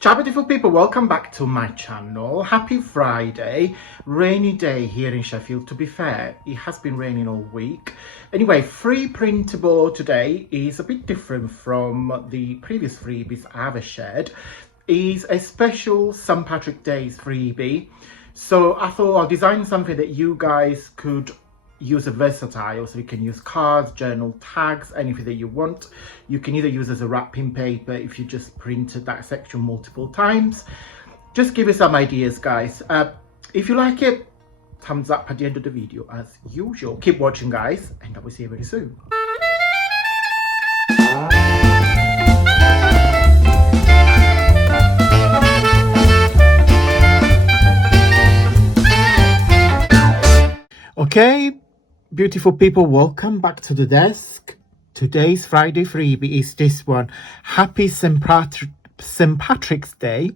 Ciao beautiful people, welcome back to my channel. Happy Friday. Rainy day here in Sheffield. To be fair, it has been raining all week. Anyway, free printable today is a bit different from the previous freebies I've shared. Is a special St. Patrick's Day's freebie. So I thought I'll design something that you guys could use a versatile, so you can use cards, journal tags, anything that you want. You can either use as a wrapping paper if you just printed that section multiple times. Just give you some ideas, guys. If you like it, thumbs up at the end of the video as usual. Keep watching, guys, and I will see you very soon. Okay, beautiful people, welcome back to the desk. Today's Friday freebie is this one. Happy St. Patrick's Day,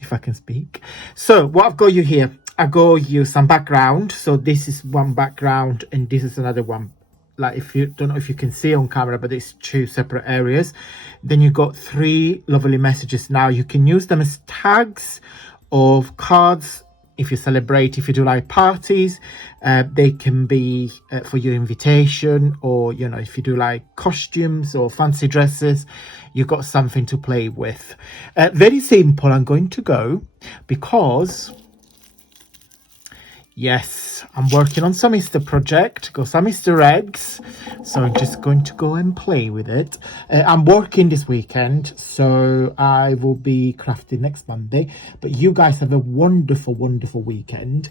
if I can speak. So what I've got you here, I've got you some background. So this is one background and this is another one. Like, if you don't know if you can see on camera, but it's two separate areas. Then you got three lovely messages. Now you can use them as tags of cards. If you celebrate, if you do like parties, they can be for your invitation, or, you know, if you do like costumes or fancy dresses, you've got something to play with. Very simple. I'm going to go because, yes, I'm working on some Easter project, got some Easter eggs, so I'm just going to go and play with it. I'm working this weekend, so I will be crafting next Monday, but you guys have a wonderful weekend.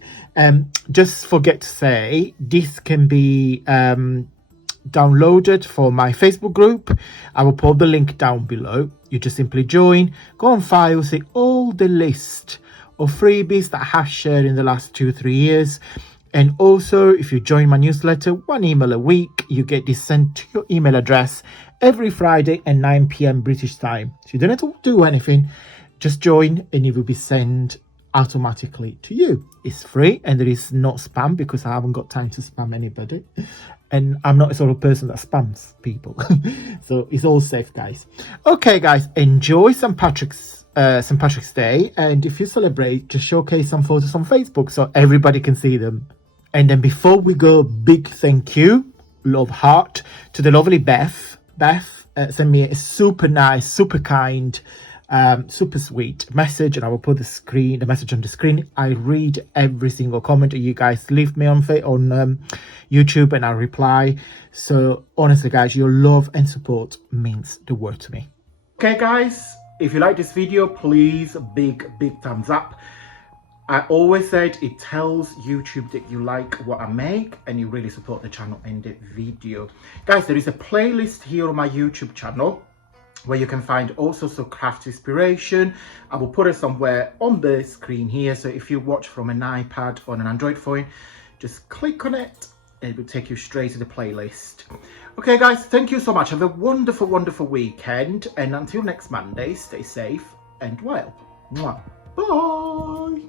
Just forget to say, this can be downloaded for my Facebook group. I will put the link down below. You just simply join, go on files, see all the list of freebies that I have shared in the last 2-3 years. And also, if you join my newsletter, 1 email a week, you get this sent to your email address every Friday at 9 p.m. British time. So you don't have to do anything, just join and it will be sent automatically to you. It's free and there is no spam, because I haven't got time to spam anybody. And I'm not a sort of person that spams people. So it's all safe, guys. Okay, guys, enjoy St. Patrick's Day, and if you celebrate, just showcase some photos on Facebook so everybody can see them. And then before we go, big thank you, love heart, to the lovely Beth. Beth sent me a super nice, super kind, super sweet message, and I will put the message on the screen. I read every single comment that you guys leave me on YouTube, and I reply. So honestly, guys, your love and support means the world to me. Okay, guys, if you like this video, please big thumbs up. I always said it tells YouTube that you like what I make and you really support the channel and the video. Guys, there is a playlist here on my YouTube channel where you can find all sorts of craft inspiration. I will put it somewhere on the screen here, so if you watch from an iPad or an Android phone, just click on it and it will take you straight to the playlist. Okay, guys, thank you so much. Have a wonderful weekend, and until next Monday, stay safe and well. Mwah. Bye.